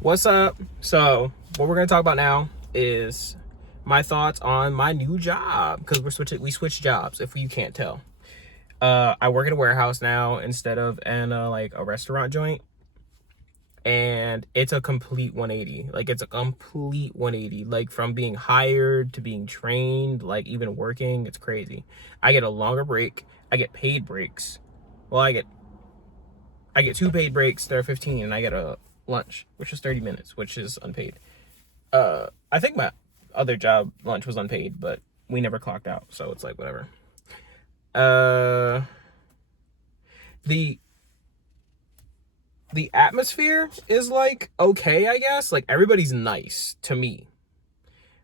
What's up? So, what we're gonna talk about now is my thoughts on my new job because we switched jobs. If you can't tell, I work at a warehouse now instead of in a restaurant joint, and it's a complete 180. Like it's a complete 180. Like from being hired to being trained, like even working, it's crazy. I get a longer break. I get paid breaks. Well, I get two paid breaks. They're 15, and I get a lunch, which is 30 minutes, which is unpaid. I think my other job lunch was unpaid, but we never clocked out, so it's like whatever. Uh, the the atmosphere is like okay, I guess. Like everybody's nice to me,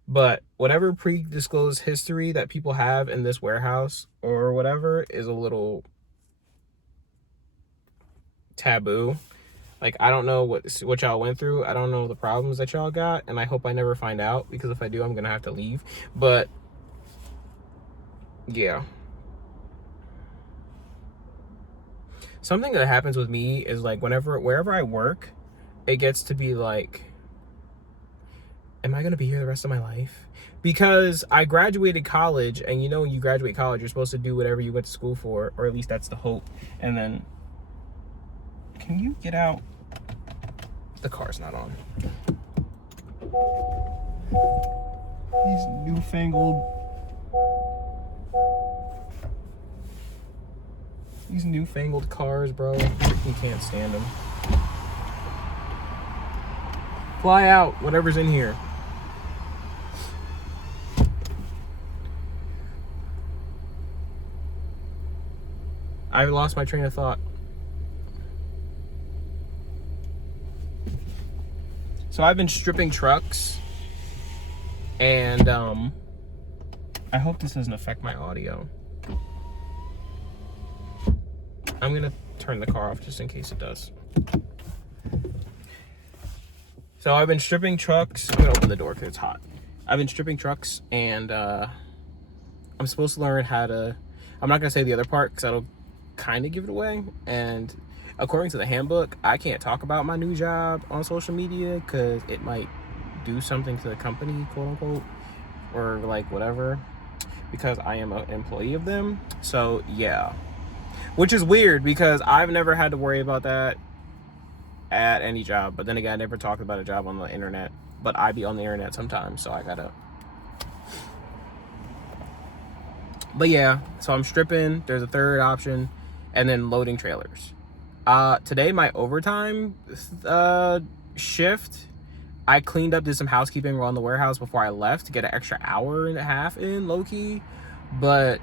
but whatever pre-disclosed history that people have in this warehouse or whatever is a little taboo. Like I don't know what y'all went through. I don't know the problems that y'all got, and I hope I never find out because if I do, I'm gonna have to leave. But yeah. Something that happens with me is like wherever I work, it gets to be like, am I gonna be here the rest of my life? Because I graduated college, and when you graduate college, you're supposed to do whatever you went to school for, or at least that's the hope. And then, can you get out? The car's not on. These newfangled cars, bro. You can't stand them. Fly out, whatever's in here. I lost my train of thought. So I've been stripping trucks, and I hope this doesn't affect my audio. I'm gonna turn the car off just in case it does. So I've been stripping trucks. I'm gonna open the door because it's hot. I've been stripping trucks, and I'm supposed to learn how to. I'm not gonna say the other part because that'll kind of give it away. And according to the handbook, I can't talk about my new job on social media because it might do something to the company, quote unquote, or like whatever, because I am an employee of them. So yeah, which is weird because I've never had to worry about that at any job. But then again, I never talked about a job on the internet, but I be on the internet sometimes, so I gotta. But yeah, so I'm stripping. There's a third option, and then loading trailers. Today my overtime shift, I cleaned up, did some housekeeping around the warehouse before I left to get an extra hour and a half in, low-key. But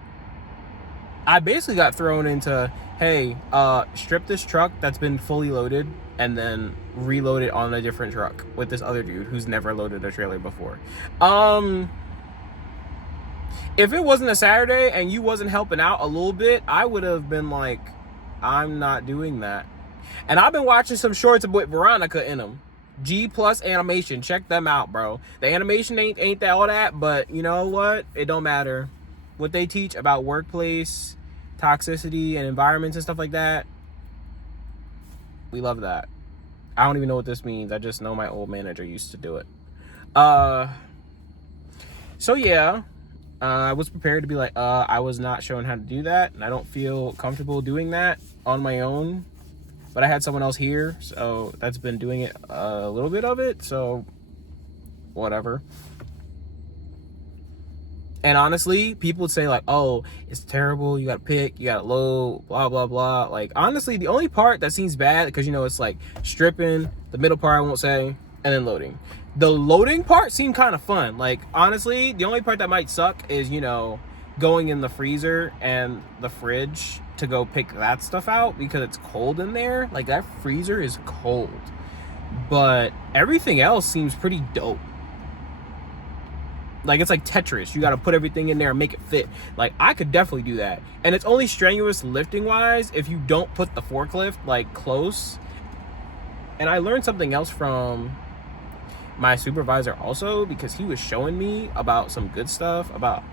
I basically got thrown into, hey, strip this truck that's been fully loaded and then reload it on a different truck with this other dude who's never loaded a trailer before. If it wasn't a Saturday and you wasn't helping out a little bit, I would have been like, I'm not doing that. And I've been watching some shorts with Veronica in them. G plus animation. Check them out, bro. The animation ain't that all that, but you know what? It don't matter. What they teach about workplace toxicity and environments and stuff like that, we love that. I don't even know what this means. I just know my old manager used to do it. So yeah. I was prepared to be like, I was not shown how to do that, and I don't feel comfortable doing that on my own. But I had someone else here, so that's been doing it a little bit of it, so whatever. And honestly, people would say like, oh, it's terrible, you gotta pick, you gotta load, blah, blah, blah. Like, honestly, the only part that seems bad, because, it's like stripping, the middle part I won't say, and then loading. The loading part seemed kind of fun. Like, honestly, the only part that might suck is, going in the freezer and the fridge to go pick that stuff out because it's cold in there. Like, that freezer is cold. But everything else seems pretty dope. Like, it's like Tetris. You got to put everything in there and make it fit. Like, I could definitely do that. And it's only strenuous lifting-wise if you don't put the forklift, like, close. And I learned something else from my supervisor also, because he was showing me about some good stuff about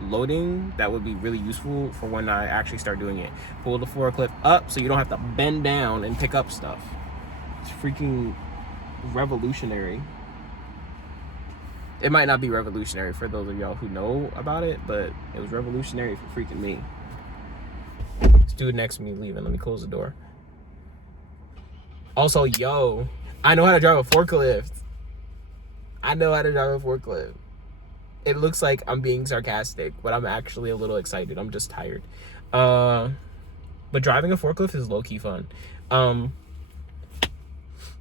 loading that would be really useful for when I actually start doing it. Pull the forklift up so you don't have to bend down and pick up stuff. It's freaking revolutionary. It might not be revolutionary for those of y'all who know about it, but it was revolutionary for freaking me. This dude next to me leaving. Let me close the door. Also, yo, I know how to drive a forklift. It looks like I'm being sarcastic, but I'm actually a little excited. I'm just tired. But driving a forklift is low-key fun.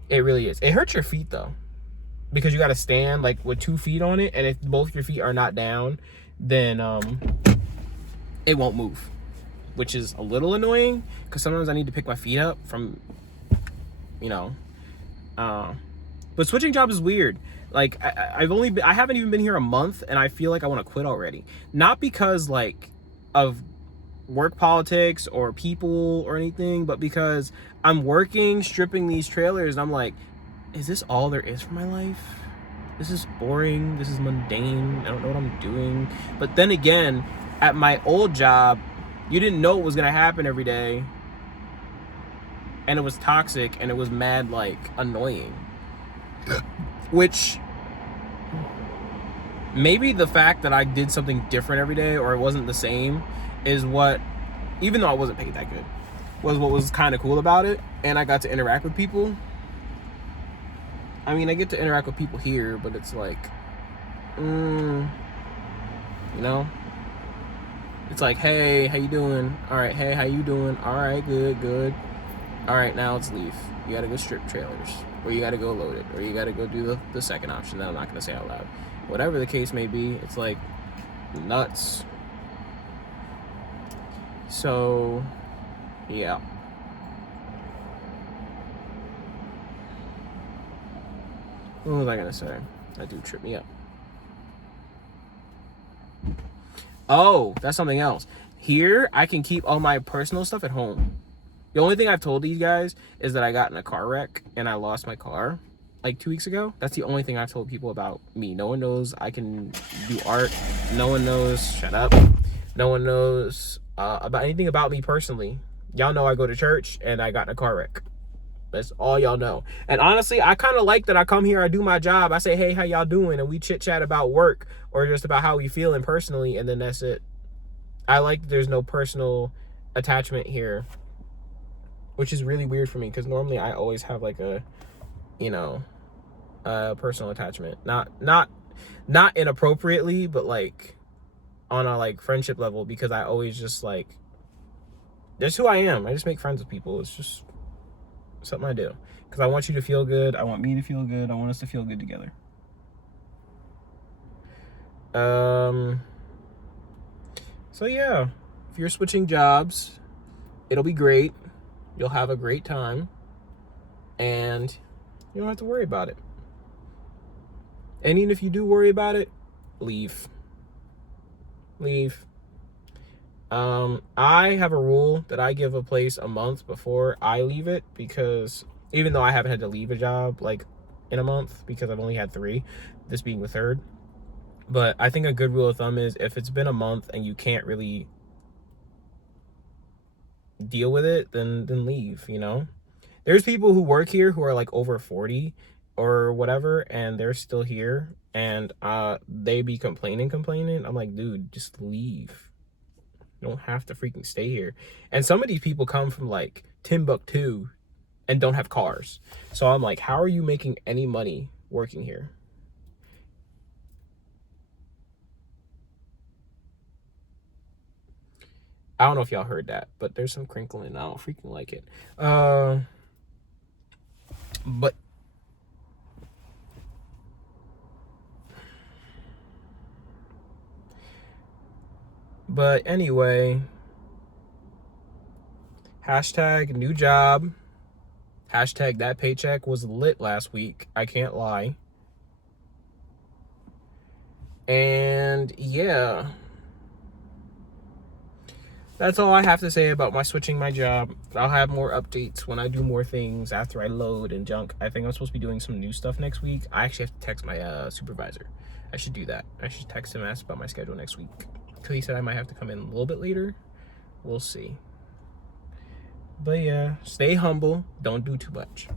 It really is. It hurts your feet, though, because you got to stand like with 2 feet on it, and if both your feet are not down, then it won't move, which is a little annoying because sometimes I need to pick my feet up from, you know. But switching jobs is weird. Like I haven't even been here a month, and I feel like I want to quit already. Not because like of work politics or people or anything, but because I'm working stripping these trailers, and I'm like, is this all there is for my life? This is boring. This is mundane. I don't know what I'm doing. But then again, at my old job, you didn't know what was gonna happen every day, and it was toxic, and it was mad like annoying. Which maybe the fact that I did something different every day, or it wasn't the same, is what, even though I wasn't paid that good, was what was kind of cool about it. And I got to interact with people. I mean, I get to interact with people here, but it's like, you know, it's like, hey, how you doing? All right, hey, how you doing? All right, good. All right, now let's leave. You gotta go strip trailers, or you gotta go load it, or you gotta go do the second option that I'm not gonna say out loud. Whatever the case may be, it's like nuts. So, yeah. What was I gonna say? That dude tripped me up. Oh, that's something else. Here, I can keep all my personal stuff at home. The only thing I've told these guys is that I got in a car wreck and I lost my car like 2 weeks ago. That's the only thing I've told people about me. No one knows I can do art. No one knows, shut up. No one knows about anything about me personally. Y'all know I go to church and I got in a car wreck. That's all y'all know. And honestly, I kind of like that I come here, I do my job. I say, hey, how y'all doing? And we chit chat about work or just about how we feeling personally. And then that's it. I like that there's no personal attachment here, which is really weird for me because normally I always have like a, you know, personal attachment. Not inappropriately, but like on a like friendship level, because I always just like, that's who I am. I just make friends with people. It's just something I do because I want you to feel good. I want me to feel good. I want us to feel good together. So yeah, if you're switching jobs, it'll be great. You'll have a great time, and you don't have to worry about it. And even if you do worry about it, leave. I have a rule that I give a place a month before I leave it, because even though I haven't had to leave a job like in a month, because I've only had 3, this being the 3rd, but I think a good rule of thumb is if it's been a month and you can't really deal with it, then leave, you know? There's people who work here who are like over 40 or whatever, and they're still here, and they be complaining. I'm like, dude, just leave. You don't have to freaking stay here. And some of these people come from like Timbuktu and don't have cars. So I'm like, how are you making any money working here? I don't know if y'all heard that, but there's some crinkling. I don't freaking like it. But anyway, hashtag new job. Hashtag that paycheck was lit last week. I can't lie. And yeah, that's all I have to say about my switching my job. I'll have more updates when I do more things after I load and junk. I think I'm supposed to be doing some new stuff next week. I actually have to text my supervisor. I should do that. I should text him and ask about my schedule next week, because he said I might have to come in a little bit later. We'll see. But yeah, stay humble. Don't do too much.